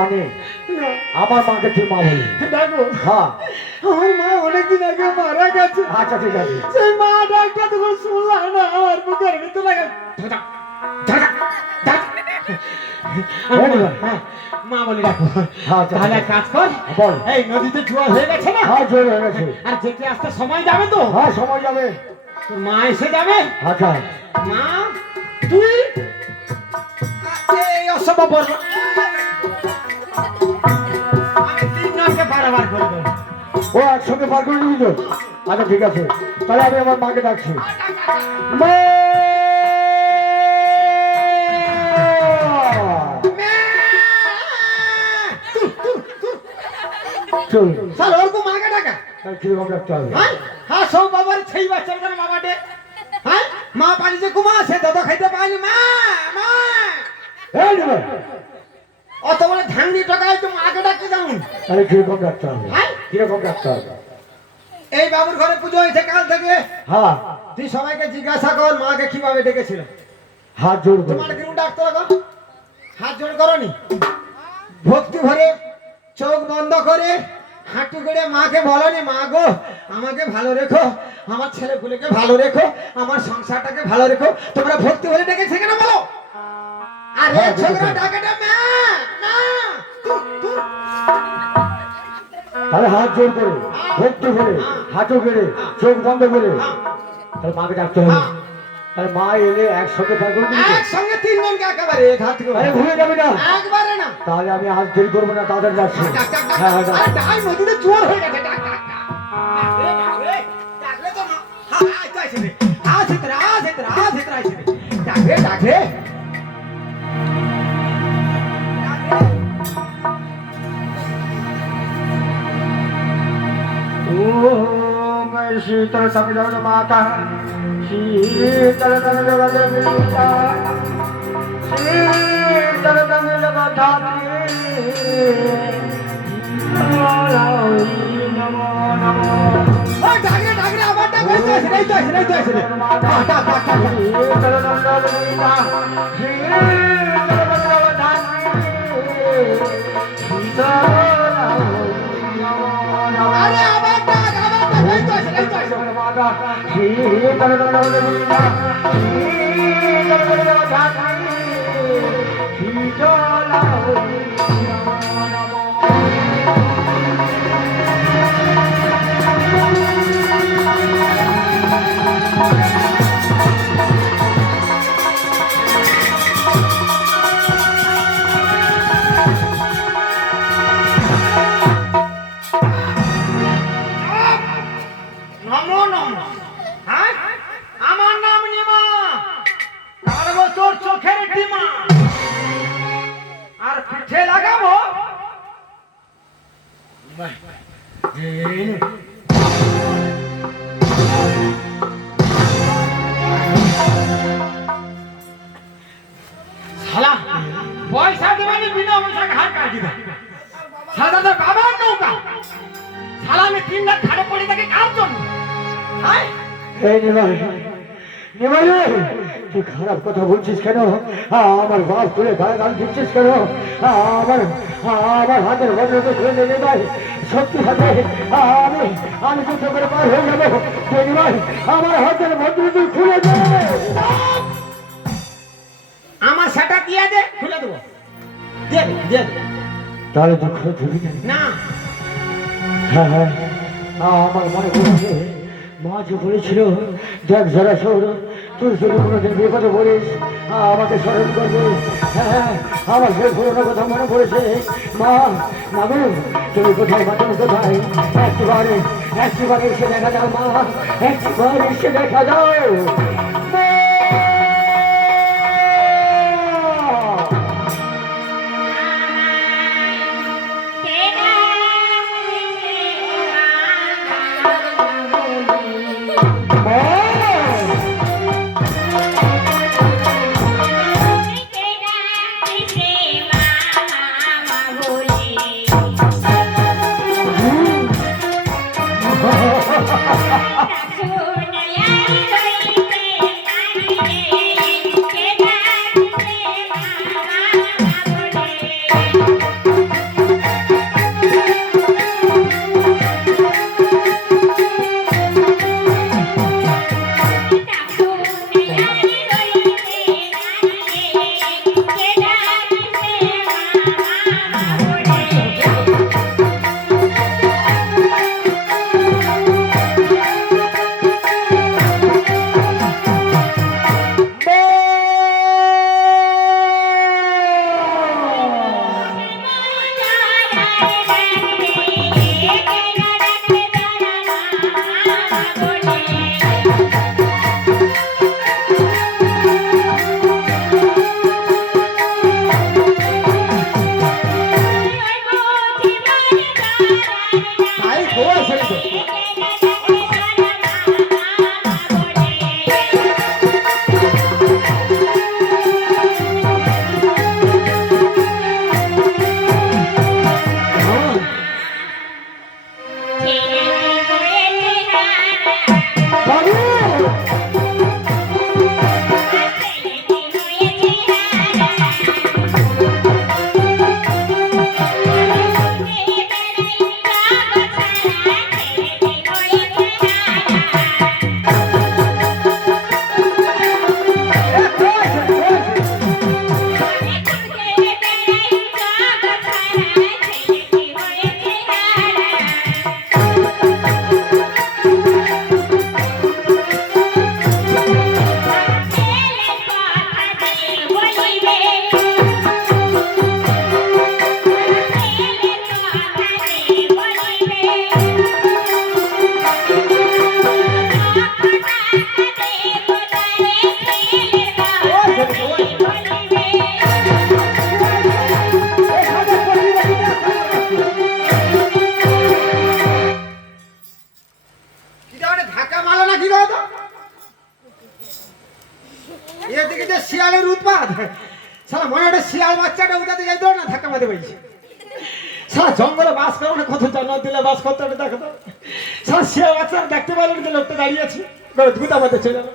মানে আমার মাকে তুই মা বলি। দেখো হ্যাঁ আমার মা অনেকদিন আগে মারা গেছে। আচ্ছা ঠিক আছে। সেই মা ডাকটা তখন শুনলাম না, আমার বুকের ভিতর লাগে মা বলে ডাকো। তাহলে এক কাজ কর, বল। এই নদীতে জোয়ার হয়ে গেছে না, হ্যাঁ জোর হয়ে গেছে। আর যেতে আসতে সময় যাবে তো, হ্যাঁ সময় যাবে। তোর মা এসে যাবে। আচ্ছা মা তুই এই অসম্ভব বল, আমি তিন জনকে বারবার করে দেবো। ও একসঙ্গে বার করে দিবি তো? আচ্ছা ঠিক আছে, তাহলে আমি আমার মাকে ডাকছি। মা! চল স্যার ওরকম মাকে ডাকা, তাহলে কিরকম ডাকতে হবে? হ্যাঁ হ্যাঁ সব বাবার সেই বাচ্চার কেন বাবা ডে, হ্যাঁ মা পালিছে কুমা সে দাদা খাইতে পায়নি, মা মা এই নেবে। অত বড় ধাঙ্গি টাকায় তো মাকে ডাকতে যাও। তাহলে কিরকম ডাকতে হবে? হ্যাঁ কিরকম ডাকতে হবে? এই বাবুর ঘরে পুজো হয়েছে কাল থেকে, হ্যাঁ তুই সবাইকে জিজ্ঞাসা কর মাকে কিভাবে ডেকেছিল। হাত জোর করে। তোমার কিরকম ডাকতে লাগো, হাত জোড় করনি, ভক্তি ভরে চোখ বন্ধ করে হাঁটু করে মাকে বলনি, মা গো আমাকে ভালো রেখো, আমার ছেলে পুলেকে ভালো রেখো, আমার সংসারটাকে ভালো রেখো। তোমরা ভক্তি ভরে ডেকেছে কেন বলো? আরে ছোকরা ডাকেটা মা মা তাহলে হাত জোর করে, ভক্তি করে, হাঁটু করে, চোখ বন্ধ করে, তাহলে মাকে ডাকতে হবে। তাহলে মা এলে একসঙ্গে বার করে দিবি তো? একসঙ্গে তিনজনকে একেবারে এক হাত করে আরে ভুলে যাবে না। একবারে না। তাহলে আমি আজ দেরি করবো না, তাদের যাচ্ছি। ডাক, ডাক, ডাক, হ্যাঁ হ্যাঁ আরে ডাক, নদীতে জোর হয়ে গেছে, ডাক, ডাক, ডাক। ডাকলে, ডাকলে, ডাকলে তো না। হ্যাঁ, আয় তো আইছে রে। আজ ভিতরে, আজ ভিতরে, আজ ভিতরে আইছে রে। ডাকলে, ডাকলে। ओम शीतल समिधन माता शीतल तमिल देवीता शीतल तमिल नमो नमो। ওই ডাকলে, ডাকলে, আবার ডাক, এই তো আইছে রে, এই তো আইছে রে, এই তো আইছে রে। ডাক, ডাক, ডাক, ডাক, ডাক। शीतल तमिल देवीता शीतल আরে আবার ডাক, এই তো আইছে রে, এই তো আইছে রে। माता शीतल तमिल देवीता নমো নমো। হ্যাঁ আমার নাম নিমা, কারবো তোর চোখের ডিমা, আর পিঠে লাগাবো শালা পয়সা দেবেনি, বিনা পয়সা ঘাট কাটি দেবে। শালা তোর বাবার নৌকা, শালা আমি 3 লাখ ঘাটে পড়ে থাকে কার জন্য? হ্যাঁ এই নিমাই নিমাই রে, তুই খারাপ কথা বলছিস কেন? আমার বাপ তুলে গায়ে গান দিচ্ছিস কেন? আমার আমার হাতের বজ্রকে খুলে নে নিমাই, সত্যি হাতে আমি আমি যুদ্ধ করে পার হয়ে যাবো। নিমাই আমার হাতের বজ্র তুই খুলে দে। আমার সেটা দিয়ে দে, খুলে দেবো, দিয়ে দে, দিয়ে দে। তাহলে তুই খুলে দিবি না? না হ্যাঁ হ্যাঁ আমার মনে পড়ছে, মা যে বলেছিল, দেখ যারা শোন, তুই যদি কোনোদিন বিপদে বলিস আমাকে স্মরণ করবি। হ্যাঁ আমার সেই পুরোনো কথা মনে পড়েছে। মা মাগু তুমি কোথায়, মা তুমি কোথায়? একটিবার এসে দেখা যাও মা, একটিবার এসে দেখা যাও। Soon, হয়েছে। সারা জঙ্গলে বাস করে না, কত জন্ম দিলে বাস করতে হবে দেখো তো। সারা শিয়া বাচ্চা দেখতে পারলেন যে লোকটা দাঁড়িয়ে আছে, ধুত আমাদের চলে যাবে।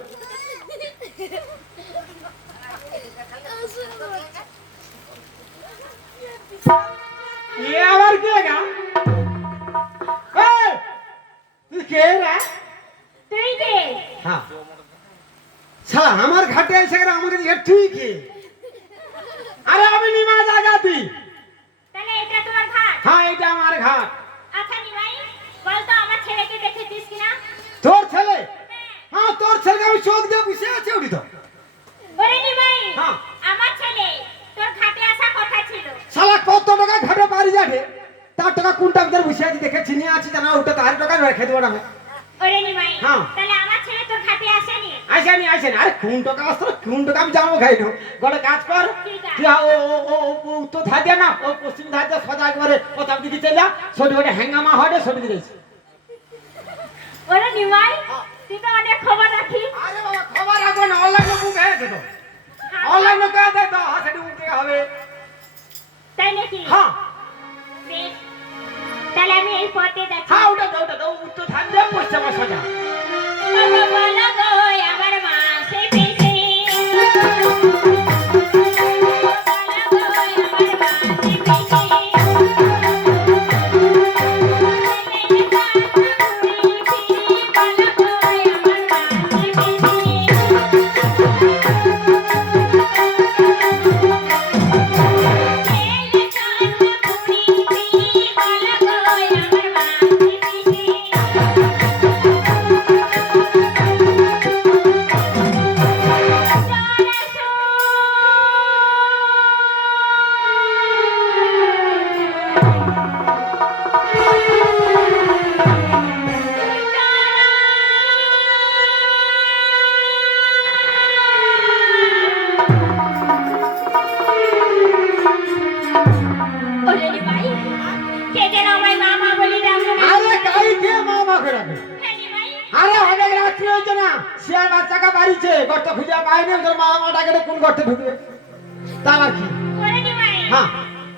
আবার কে গা? তুই কে রে? তুই কে? হ্যাঁ শালা আমার ঘাটে এসে গেলে আমাকে জিজ্ঞেস তুই কে? আরে আমি নিমা জাগাতি। তাহলে এটা তোমার ঘাট? হ্যাঁ এটা আমার ঘাট। আচ্ছা নিমাই, বল তো আমার ছেলেকে দেখেছিস কিনা? তোর ছেলে? হ্যাঁ তোর ছেলেকে আমি চোখ দিয়ে বসে আছি ওটি তো। ওরে নিমাই, হ্যাঁ আমার ছেলে তোর ঘাটে আসা কথা ছিল। শালা কত টাকা ঘাটে বাড়ি যাবে, তার টাকা কোনটা ভিতরে বসে আছি দেখে চিনি আছি জানা, ওটা তার টাকা রেখে দেবো না। ওরে নিমাই, হ্যাঁ। তাহলে আমার ছেলে তোর ঘাটে আসেনি? আসেনি আসেনি। আরে কোন টাকা আসতো, কোন টাকা আমি জানবো খাই না। গোটা কাজ কর, কি কাজ? তুই ও ও ও ও উত্তর ধার দিয়ে না, ও পশ্চিম ধার দিয়ে সোজা একবারে প্রতাপ দিকে চলে যা, সরি ওটা হ্যাঙ্গামা হয় সরি দিয়েছি। ওরে নিমাই, তুই তো অনেক খবর রাখিস। আরে বাবা খবর রাখবো না, অনলাইনে বুক হয়ে যেত, অনলাইনে কে দেয় তো সেটা বুক দিতে হবে। তাই নাকি? হ্যাঁ বেশ, তাহলে আমি এই পথে যাচ্ছি। হ্যাঁ ওটা দাও ওটা দাও, উত্তর ধার দিয়ে পশ্চিমা সোজা। বাবা বলো গো আমার মা সে পেছে। ওরে নিমাই, কে যেন আমায় মামা বলে ডাকলো? আরে কাই কে মামা করে? হ্যাঁ নিমাই, আরে অনেক রাত্রি হয়েছে না, শিয়াল বাচ্চাকে বাড়িছে, গর্ত খুঁজে পাইনি, ওদের মামা ডাকে কোন গর্তে ঢুকবে তার আর কি। ওরে নিমাই, হ্যাঁ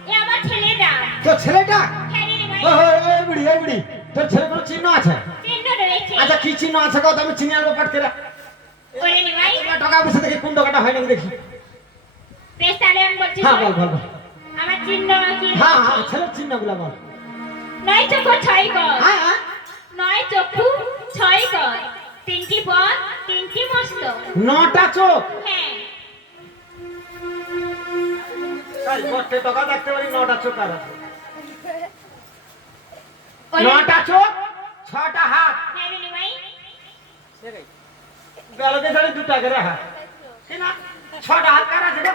এ আমার ছেলেটা। তোর ছেলেটা? হ্যাঁ রে নিমাই, ওই বুড়ি ওই বুড়ি, তোর ছেলে কোনো চিহ্ন আছে? চিহ্ন রয়েছে। আচ্ছা কি চিহ্ন আছে কত, আমি চিনি আনবো পাট করে। ওরে নিমাই, টাকা বসে দেখি কোন টাকাটা হয় নাকি দেখি। বেশ তাহলে আমি বলছি হ্যাঁ শোন। বল বল বল। আমার চিহ্ন কি? হ্যাঁ হ্যাঁ ছেলের চিহ্নগুলো বল। নয় চক্ষু ছয় কর, হ্যাঁ হ্যাঁ নয় চক্ষু ছয় কর, তিনটি পথ তিনটি মস্তক। 9টা চোখ। হ্যাঁ, তাই গর্তে টাকা দেখতে পারি 9টা চোখ আর আছে। ওরে 9টা চোখ 6টা হাত। হ্যাঁ রে নিমাই, বেলকে ধরে 2টা করে হাত। কি না 6টা হাত কার আছে রে?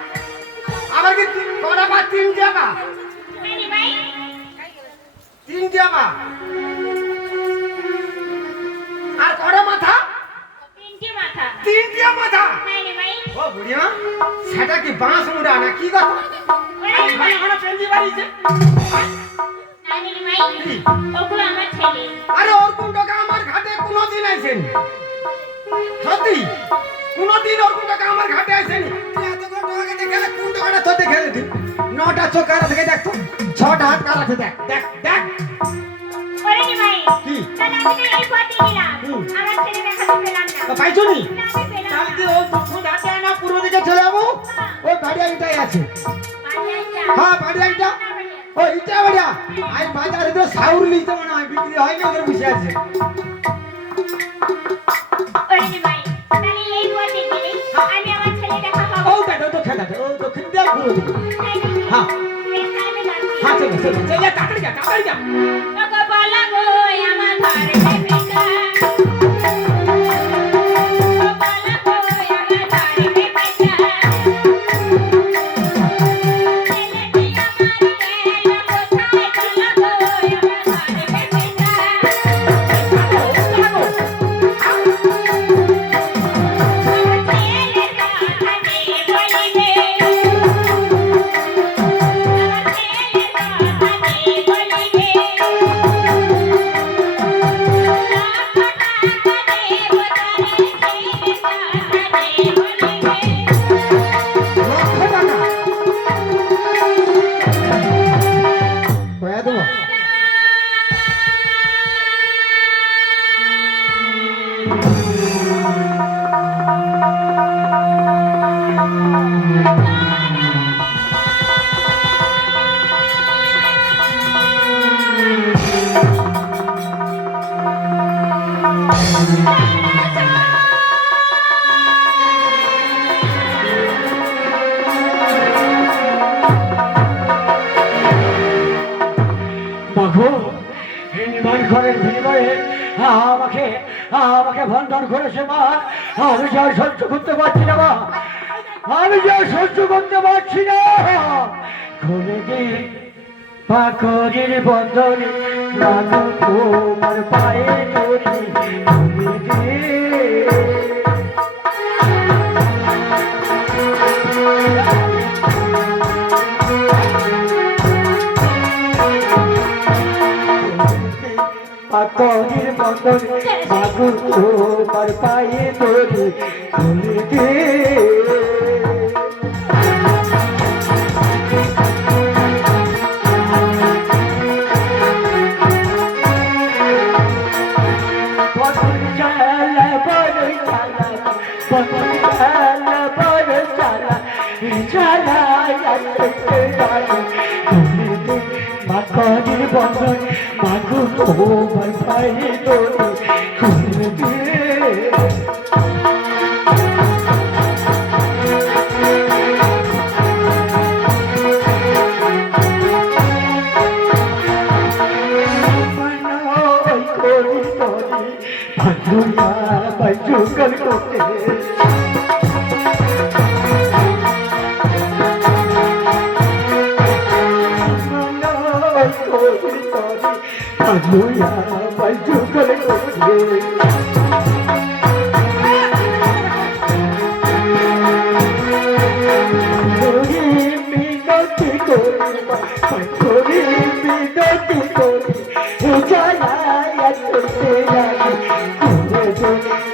আবার কি কটা বা 3 জায়গা? হ্যাঁ নিমাই, 3 জায়গা। আর কটা মাথা? তিনটি মাথা। 3টা মাথা। হ্যাঁ নিমাই, ও বুড়িমা সেটা কি বাঁশ মুড়া না কি কথা? ওরে নিমাই, ঘন পেন্দি বাড়িছে। না রে নিমাই, ওগুলো আমার ছেলে। আরে ওর কোন টাকা আমার ঘাটে কোনোদিন আইছেনি, সত্যি কোনোদিন ওর কোন টাকা আমার ঘাটে আইছেনি। তুই এতগুলো টাকাকে দেখে কোন টাকাটা তোর দেখে তুই 9টা চোখ কারা থেকে দেখ তো, 6টা হাত কারা থেকে দেখ দেখ দেখ। ওরে নিমাই, কি? তাহলে আমি তো এই পথে গেলাম, আমার ছেলে দেখাতে পেলাম না। পাইছো নি? না, আমি পেলাম তাহলে না। তুই ওই দক্ষিণ হাতে না পূর্ব দিকে চলে যাবো, ওই বাড়ি আইটাই আছে। বাড়ি আইটা। হ্যাঁ বাড়ি আইটা, ও ইটা বাড়িয়া আই বাজারে তো সাউর লিতে মনে হয় বিক্রি হয় না, ওদের বসে আছে। ওরে নিমাই, তাহলে এই পথে গেলে আমি আমার ছেলে দেখা পাবো। ও দেখো তো খেলাতে ও দক্ষিণ দিয়ে পূর্ব দিকে। তাই নাকি? হ্যাঁ বেশ, তাহলে যাচ্ছি। হ্যাঁ চলো চলো চল যা তাড়াতাড়ি যা তাড়াতাড়ি যা। ওগো বলা গো আমার ঘরে বেটা। ও বলা গো আমার ঘরে বেটা। ছেলেটি আমার গেল কোথায়, বলা গো আমার ঘরে বেটা। আমার ছেলের কথা কে বলিবে? আমার ছেলের কথা কে বলিবে? মাগো এই নির্মাণ ঘরের বিনিময়ে আমাকে আমাকে বন্ধন করেছে মা। আমি যা সহ্য করতে পারছি না মা, আমি যা সহ্য করতে পারছি না। খুলে দিন পাখরির বন্ধন, মাগো তোমার পায়ে ধরি, খুলে দিন। পাখরির বন্ধন, মাগো তোমার পায়ে ধরি, খুলে দিন। মাখনের বন্ধন, মাখো তোমার পায়ে ধরি, খুলে দিন। যুগল করতে যুগল করতে মিনতি করি মিনতি করি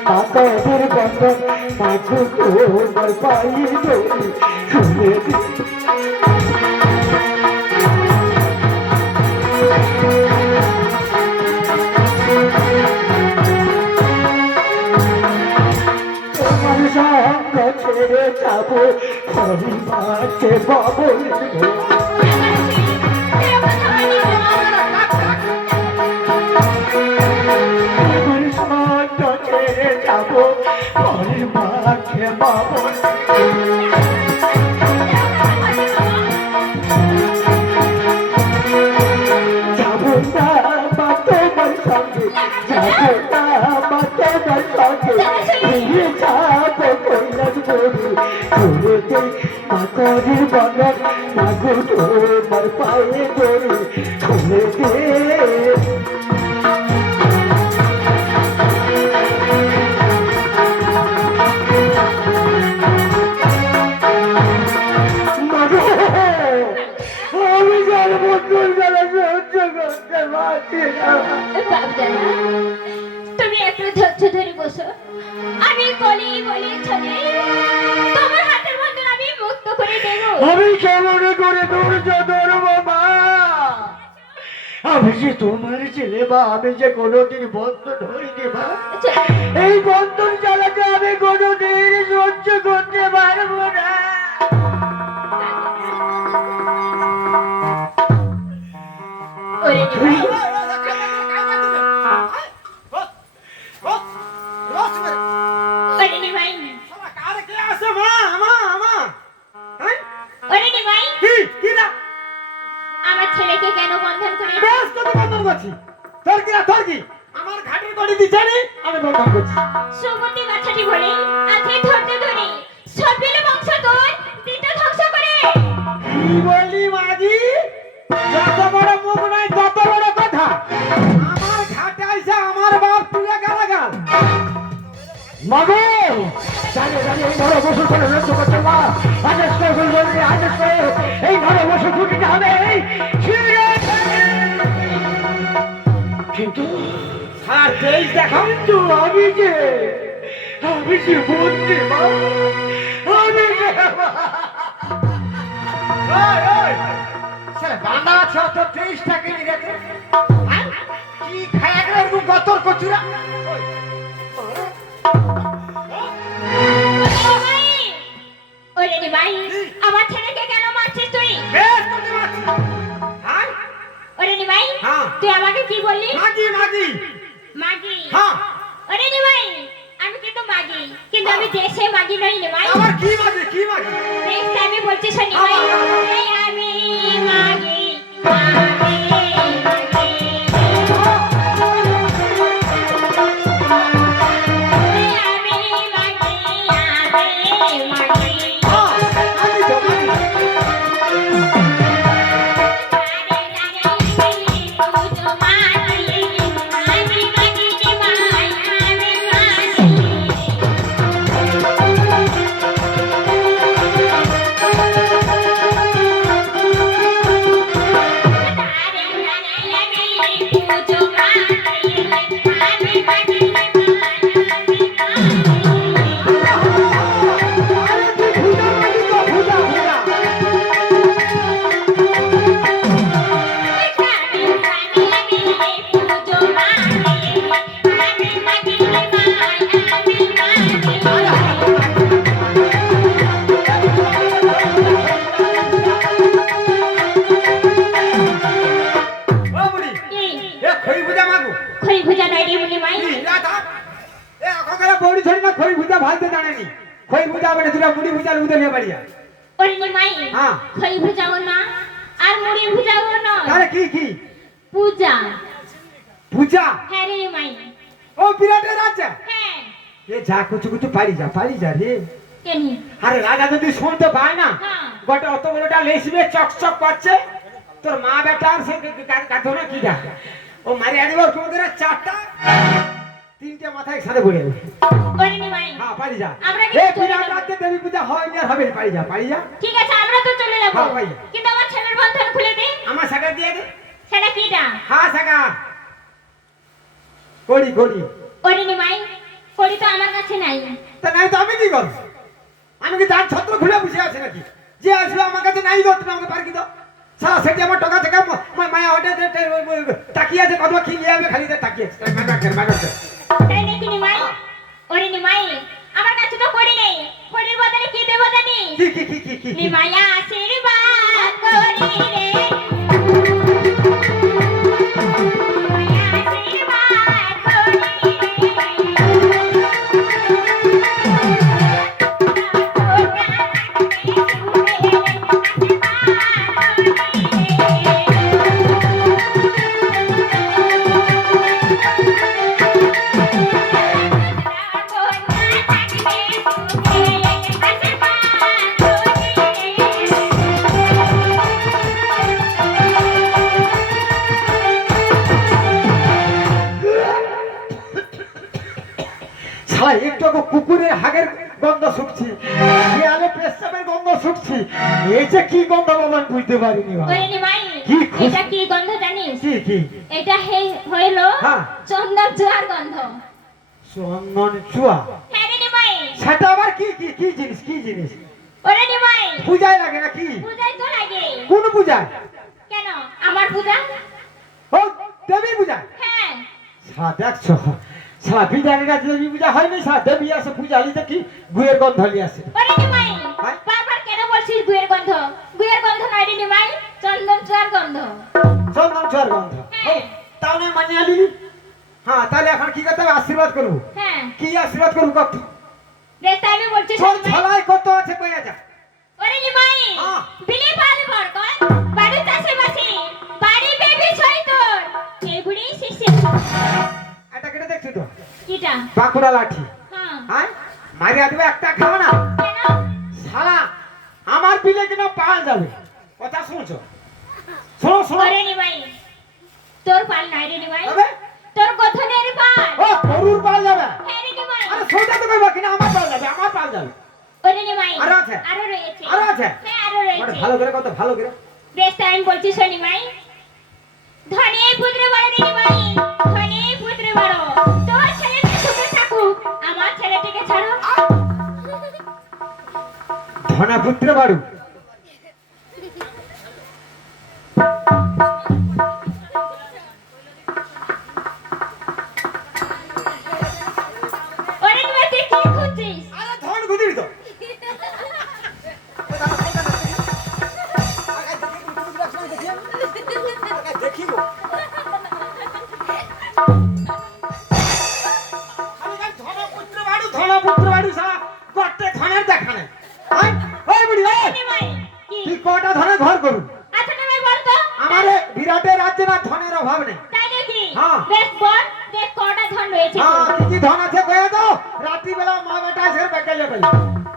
মাতাদের বন্ধন, মাগো তোমার পায়ে ধরি, খুলে দিন। তোমার সঙ্গ ছেড়ে যাবো, পরিবারকে বাবল যাবো, পরিবারকে বাবল যাবো না বা তোমার সঙ্গে, যাবো না বা তোমার সঙ্গে, ফিরে যাবো কৈলাস বলি, খুলে দিন মাখনের বন্ধন, মাগো তোমার পায়ে ধরি, খুলে দিন। আমি যার বন্ধুর জ্বালা সহ্য করতে পারছি না। বাবজানা, তুমি একটু ধৈর্য ধরে বসো। আমি বলি বলি চলে তোমার হাতের বন্ধন আমি মুক্ত করে দেব। আমি কেমন করে ধৈর্য ধরবো মা? আমি যে তোমার ছেলে বা, আমি যে কোনোদিন বন্ধন ধরিনি মা। এই বন্ধন জ্বালাতে আমি কোনোদিন সহ্য করতে পারবো না। ওরে নিমাই, ওরে নিমাই, ওরে নিমাই, আমার ছেলেকে কেন বন্ধন করে আমার ঘাটের গড়ি দিচ্ছে আমি বন্ধন করছি। সুমতি কথাটি বলে আজকে ধরতে ধরে সব পেলে বংশ তোর দিতে ধ্বংস করে। কি বললি মাঝি? যত বড় মুখ নাই তত বড় কথা। আমার ঘাটে আইসা আমার বাপ তুলে গালাগাল। মাগো জানে জানে এই ধরো বসে করে রক্ষা করতে মা। আদেশ করে আদেশ করে এই ধরো বসে ছুটিতে হবে। কিন্তু আর তেইশ দেখো কিন্তু আমি যে বলছি মা, আমি যে বান্দা আছে অত 23 টাকা নিয়ে গেছে। কি খায় গেল গতর কচুরা? ওরে নিমাই, আমার ছেলেকে কেন মারছিস তুই? বেশ করতে মারছি। হ্যাঁ ওরে নিমাই, হ্যাঁ। তুই আমাকে কি বললি? মাগি মাগি। মাগি? হ্যাঁ। ওরে নিমাই, আমি কিন্তু মাগি, কিন্তু আমি দেশে মাগি নই নিমাই। আবার কি মাগি কি মাগি? নেক্সট আমি বলছি শোন নিমাই, এই আমি মাগি মাগি মাগি ভুজা নয় রে নিমাই। এ এখন বড়ি ধরি না খই ভুজা ভাজতে জানেনি। খই ভুজা হবে না, দুটা মুড়ি ভুজা উদে নিয়ে বাড়িয়া। ওরে নিমাই হ্যাঁ। খই ভুজাও না আর মুড়ি ভুজাও না, তাহলে কি কি? পূজা। ভুজা? হ্যাঁ রে নিমাই। ও বিরাটের রাজা? হ্যাঁ। এ যা কুচু কুচু পারি যা রে। কেনি? আরে রাজা যদি শুনতে পায় না, হ্যাঁ। গোটা অত বড়টা লেসবে চকচক করছে, তোর মা বেটা আর সে গাধো না কি ডাকে, ও মারি আনিব তোমাদের চারটা তিনটে মাথায় সাথে বলে দেবে। ওরে নিমাই হ্যাঁ পারি যা। আমরা কি এ চলে বিরাট যাবো? রাজ্যে দেবী পূজা হয় না, হবে পারি যা। ঠিক আছে আমরা তো চলে যাবো, হ্যাঁ, ভাই। কিন্তু আমার ছেলের বন্ধন খুলে দে। আমার সাগা দিয়ে দে। সেটা কিটা? হ্যাঁ সাগা করি। ওরে নিমাই করি তো আমার কাছে নাই। তা নাই তো আমি কি করব? আমি কি তার ছত্র খুলে বসে আছে নাকি? যে আসবে আমার কাছে নাই গো, তুমি আমাকে পার কি দাও। সারা সেটি আমার টাকা থেকে মায়া হটে তাকিয়ে আছে, কত কি নিয়ে যাবে খালি তাকিয়ে আছে। তাই নাকি নিমাই? ওরে নিমাই আমার কাছে তো করি নেই, করির বদলে কি দেব জানি? কি নিমাই আশীর্বাদ করি রে, নিমাই আশীর্বাদ করি শালা একটু কুকুরের হাগের গন্ধ শুকছি, শিয়ালে পেশাবের গন্ধ শুকছি, এই যে কি গন্ধ বাবা বুঝতে পারিনি বাবা। ওরে নিমাই কি খুশি- এটা কি গন্ধ জানিস? কি এটা হইলো হ্যাঁ। চন্দন জোয়ার গন্ধ। চন্দন চুয়া? হ্যাঁ রে নিমাই। সেটা আবার কি জিনিস? ওরে নিমাই পূজায় লাগে নাকি? পূজায় তো লাগে। কোন পূজায়? কেন আমার পূজা? ও দেবীর পূজায়? হ্যাঁ। সারা দেখছো, সারা বিদারীরা দেবী পূজা হয়নি, সারা দেবী আসে পূজা হলি দেখি গুয়ের গন্ধ হলি আসে। ওরে নিমাই হ্যাঁ? বারবার কেন বলছিস গুয়ের গন্ধ? গুয়ের গন্ধ নয় রে নিমাই, চন্দন জোয়ার গন্ধ। চন্দন চুয়ার গন্ধ? হ্যাঁ। তাও নয় মানিয়ে আলি। হ্যাঁ তাহলে এখন কি করতে হবে? আশীর্বাদ করবো। হ্যাঁ কি আশীর্বাদ করবো কত? দেখ তাই আমি বলছি তোর নিমাই। ছলায় কত আছে কইয়া যা। ওরে নিমাই হ্যাঁ। বিলি পাল ভর কর বাড়ি চাষে বাসি বাড়ি বেবি ছই তোর এই বুড়ি শিশি। এটা কেটে দেখছি তো কিটা? বাঁকুড়া লাঠি। হ্যাঁ। হ্যাঁ মারিয়া দিবে একটা খাবো না কেন? সারা আমার বিলে কিনা পাওয়া যাবে। কথা শুনছো? শোনো ওরে নিমাই তোর পাল নাই রে নিমাই, তবে তোর গঠনের পাল। ও গরুর পাওয়া যাবে। হ্যাঁ রে নিমাই। আরে সোজা তো কইবা কিনা আমার পাওয়া যাবে। ওরে নিমাই আরো আছে? আরো রয়েছে। আরো আছে? হ্যাঁ আরো মানে রয়েছে। ভালো করে কত ভালো করে। বেশ তাই আমি বলছি শনিমাই ধনে পুত্র বড় রে নিমাই, ধনে পুত্র বড়। তোর ছেলেটি সুখে থাকুক, আমার ছেলেটিকে ছাড়ো। ধনাপুত্র বাড়ু। ওরে নিমাই তুই কি খুঁজছিস? আরে ধন গুদিবি তো। দেখিব ধনপুত্র বাড়ু সারা গটে ধনের দেখানে। ওই বুড়ি ওই, নিমাই কি? তুই কটা ধনে ঘর করু? আচ্ছা নিমাই বল তো। আমার বিরাটের রাজ্যে না ধনের অভাব নেই। তাই নাকি? হ্যাঁ। বেশ বল দেখ কটা ধন রয়েছে হ্যাঁ তোর। কি ধন আছে কয়ে দাও, রাত্রি বেলা মা বেটা এসে বেকালে পেলে।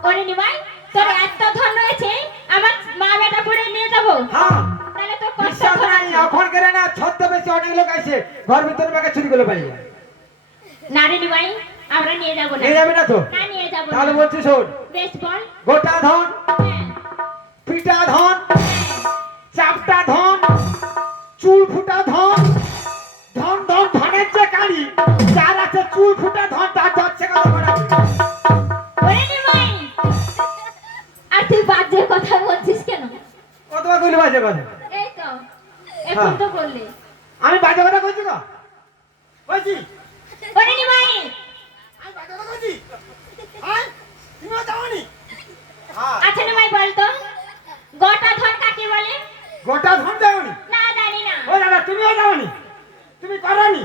ওরে নিমাই তোর এত ধন রয়েছে, আমার মা বেটা পড়ে নিয়ে যাবো? হ্যাঁ তাহলে তো কষ্ট বিশ্বাস ধন নাই, আছে। এখন করে না ছদ্মবেশে অনেক লোক আছে ঘর ভিতরে বেকা চুরি করে পালিয়ে যায়। না রে নিমাই আমরা নিয়ে যাবো না। নিয়ে যাবে না তো? না নিয়ে যাবো তাহলে না। বলছি শোন, বেশ বল। গোটা ধন, হ্যাঁ। পিটা ধন, চাপটা ধন, চুল ফুটা ধন, ধনের যে কালি যার আছে চুল ফুটা ধন তার যাচ্ছে কত বড়। ওরে নিমাই আর তুই বাজে কথা বলছিস কেন? কতবার কইলে বাজে কথা? এই তো এখন হ্যাঁ। তো বললি। আমি বাজে কথা কইছি না? কইছি? ওরে নিমাই আমি বাজে কথা কইছি? হ্যাঁ? তুমি যাওনি? হ্যাঁ। আচ্ছা নিমাই বল তো গোটা ধন কাকে বলে? গোটা ধন যাওনি? না জানি না। ও দাদা তুমিও যাওনি? তুমি করনি?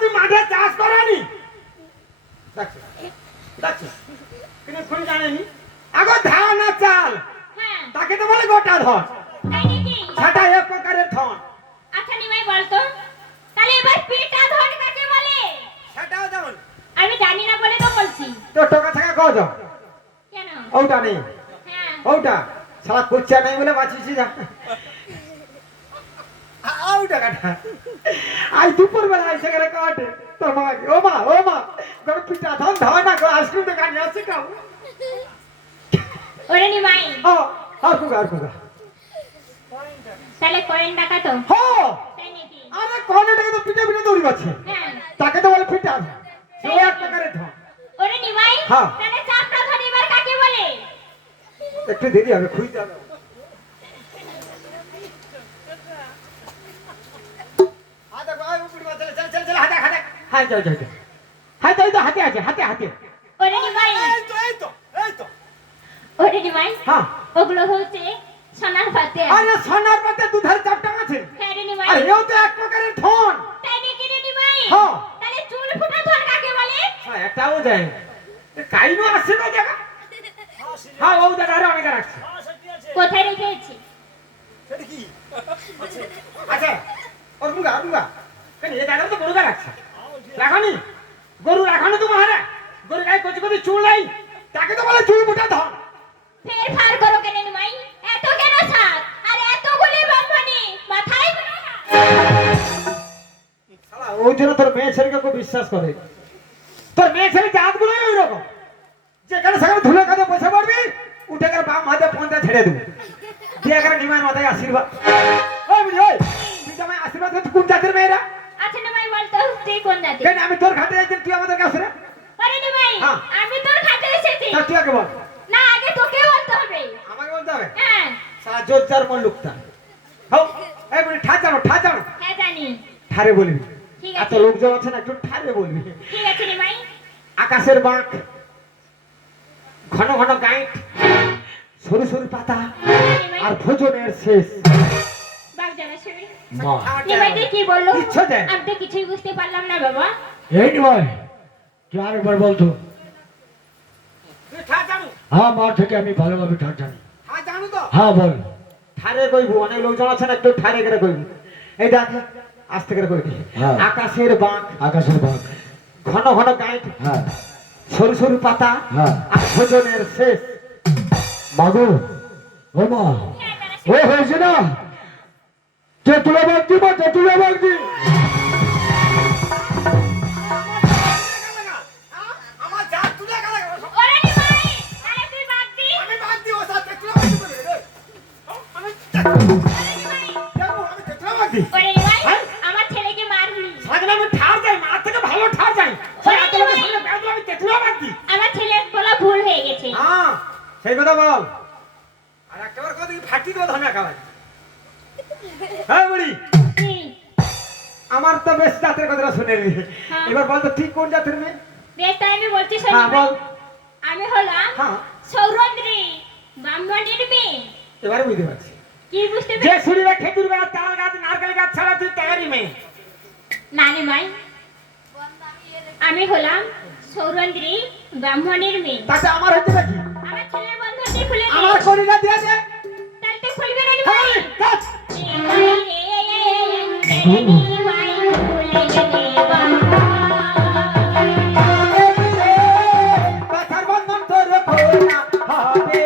তুই মাঠে চাষ করানি দেখছো দেখছো কিন্তু তুমি জানেনি আগো ধান আর চাল হ্যাঁ তাকে তো বলে গোটা ধন তাই নাকি সেটা এক প্রকারের ধন আচ্ছা নিমাই বলতো তাহলে এবার পিঠা ধন কাকে বলে সেটাও যেমন আমি জানি না বলে তো বলছি তো টাকা ছাকা কও যাও কেন ওটা নেই হ্যাঁ ওটা সারা কুচ্চা নেই বলে বাঁচিয়েছি যা আউ টাকাটা আই দুপুর বেলা এসে গেলে কাটে তোর মাকে ও মা তোর পিঠা ধন ধয় না গো আইসক্রিম দোকানে আছে কাউ ওরে নিমাই ও আর কুগা তাহলে কয়েন টাকা তো হো তাই নাকি আরে কোনে টাকা তো পিঠা পিঠা দৌড়ি পাচ্ছে হ্যাঁ তাকে তো বলে পিঠা সে এক প্রকারের ধন ওরে নিমাই হ্যাঁ। তাহলে চাপটা ধন এবার কাকে বলে একটু দেরি হবে খুঁজতে হবে ওরে নিমাই ওরে নিমাই ওগুলো হচ্ছে সোনার পাতে সোনার পাতে দুধারে চাপটা আছে হ্যাঁ রে নিমাই আর এও তো এক প্রকারের ধন তাই নাকি রে নিমাই হ্যাঁ। তাহলে চুল ফুটা ধন কাকে বলে একটাও যায় কাইনো আসছে না জায়গা হ্যাঁ ও জায়গা আরে অনেক রাখছে কোথায় রেখেছি আচ্ছা ওর মুগা কেন এই জায়গা তো গরু রাখছে রাখনি গরু রাখনি তো মহারা গরু গায়ে কচি কচি চুল নাই তাকে তো বলে চুল মোটা ধন ফের ফার করো কেন নিমাই এত কেন সাত আর এতগুলি বাম্পানি মাথায় কোনো না। শালা ওই জন্য তোর মেয়ে ছেলেকে খুব বিশ্বাস করে তোর মেয়ে ছেলে জাতগুলোই ওই রকম যেখানে সেখানে ধুলে কাঁধে বসে পড়বি উঠে গেলে বাম হাতে ফোনটা ছেড়ে দেবো দিয়ে গেলে নিমায়ের মাথায় আশীর্বাদ ওই বুঝি ওই তুই তো আমায় আশীর্বাদ করছিস কোন জাতের মেয়েরা আচ্ছা নিমাই বলতো তুই কোন জাতি কেন আমি তোর ঘাটে যাচ্ছি তুই আমাদের কাছে রে আরে নিমাই হ্যাঁ। আমি তোর খাতে এসেছি তা তুই আগে বল না আগে তোকে বলতে হবে আমাকে বলতে হবে হ্যাঁ সারা জোরজার মন লুকতা হও এই বলি ঠা জানো হ্যাঁ জানি ঠারে বলবি ঠিক এত আছে লোকজন আছে না একটু ঠারে বলবি ঠিক আছে নিমাই আকাশের বাঁক ঘন ঘন গাইট সরু সরু পাতা নিমাই আর ভোজনের শেষ বাপ জানা শুনি মা নিমাই তুই কি বললো ইচ্ছা দেয়। আমি তো কিছুই বুঝতে পারলাম না বাবা এই নিমাই তুই আরেকবার বলতো তুই ঠা জানো হ্যাঁ মা থেকে আমি ভালোভাবে ঠাট জানি ঠা জানো তো হ্যাঁ বল ঠারে কইবো অনেক লোকজন আছে না একটু ঠারে করে কইবো এই দেখ আস্তে করে কইবি হ্যাঁ। আকাশের বাঁক আকাশের ভাগ ঘন ঘন গাইট হ্যাঁ সরু সরু পাতা হ্যাঁ। আর ভোজনের শেষ মাগো ও মা ও হয়েছে না তেতুলা বাগদি মা তেতুলা বাগদি আমার জাত তুলে গেল ওরে নিমাই আরে তুই বাদ দি আমি বাদ দিই ও সাথে তুলে বাদ দিই রে আমি দেখো আমি তেতুলা বাদ দিই ওরে নিমাই হ্যাঁ? আমার ছেলেকে মারবি সাগরে আমি ঠার যাই মা থেকে ভালো ঠার যাই সেই এত লোকের সামনে বেড়াতে আমি তেতুলা বাদ দিই আমার ছেলের বলা ভুল হয়ে গেছে হ্যাঁ সেই কথা বল আর একবার কথা কি ফাটি দেবো ধনে খাওয়াই হ্যাঁ বুড়ি কি? আমার তো বেশ জাতের কথাটা শুনে নিলি হ্যাঁ। এবার বল তো ঠিক কোন জাতের মেয়ে বেশ তাই আমি বলছি শোন হ্যাঁ নিমাই। বল আমি হলাম হ্যাঁ সৌরন্দ্রী ব্রাহ্মণের মেয়ে এবারে বুঝতে পারছি কি বুঝতে যে পেরেছি শুনিবা খেজুর গাছ তাল গাছ নারকেল গাছ ছাড়া তুই তারই মেয়ে না নিমাই আমি হলাম সৌরন্দ্রী ব্রাহ্মণের মেয়ে তাতে আমার হচ্ছে নাকি আমার ছেলের বন্ধনটি খুলে দে আমার কলিটা দিয়ে দে তাহলে তুই খুলবি না হ্যাঁ, নিমাই কাজ। নিমাই খুলে দে বাবা কথার বন্ধন তোর খোলা হবে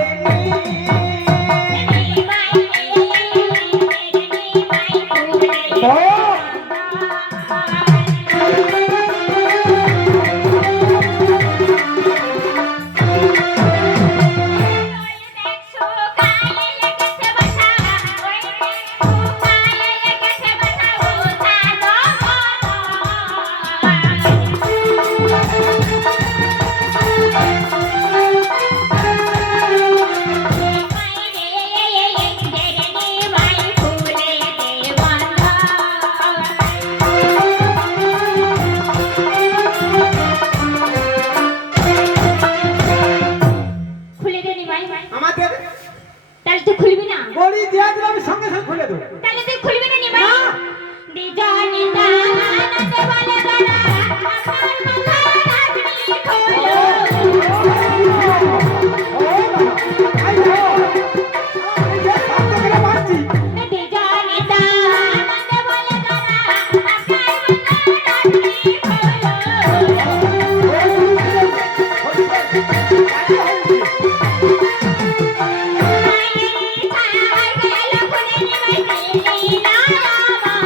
দিলি না আমার।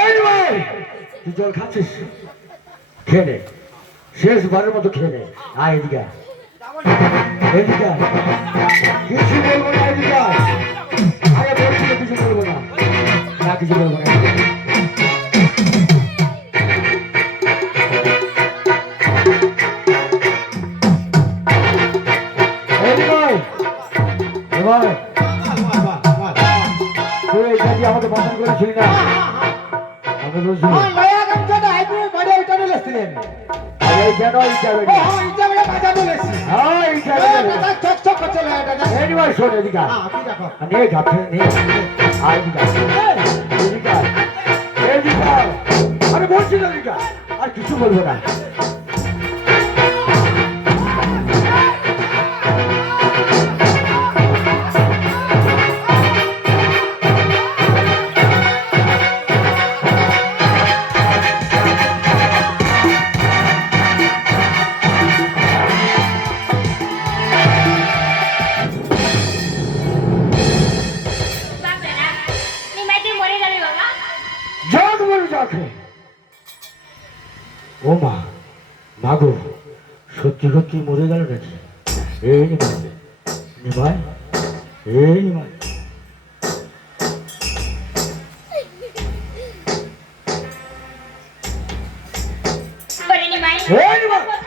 এই ভাই, তুই জল খাচ্ছিস? খেয়ে নে, শেষবারের মতো খেয়ে নে। আয় এদিকে আয়। এদিকে আয়। কিছু বলবো না, এদিকে আয়। আরে বলছি তো কিছু বলবো না। না কিছু বলবো না, এদিকে আয়। এই ভাই, এই ভাই, তুই এই কাজে আমাকে বাসন করেছিলি না? আমি বলছি লয়া গামছাটা আইপুরে বাড়ি উঠানো লেছিলেন আরে এই কেন এই যাবে না? ইটা বলে বাজানো লেছি হ্যাঁ এই যাবে না। চক চক করছে লয়াটা এই ভাই শোন এদিকে আয়। কি দেখো নে ঘাপে নে। আয় এদিকে আয়। এদিকে আয়। এদিকে আয়। আরে বলছি না এদিকে আয়। আর কিছু বলবো না। বাবা না নিমাই তুই মরে যাবি বাবা। যাক বলে যাকে। ও মা, মাগো, সত্যি সত্যি মরে গেল নাকি? এই নিমাই, নিমাই, এই নিমাই। ওরে নিমাই এই নিমাই।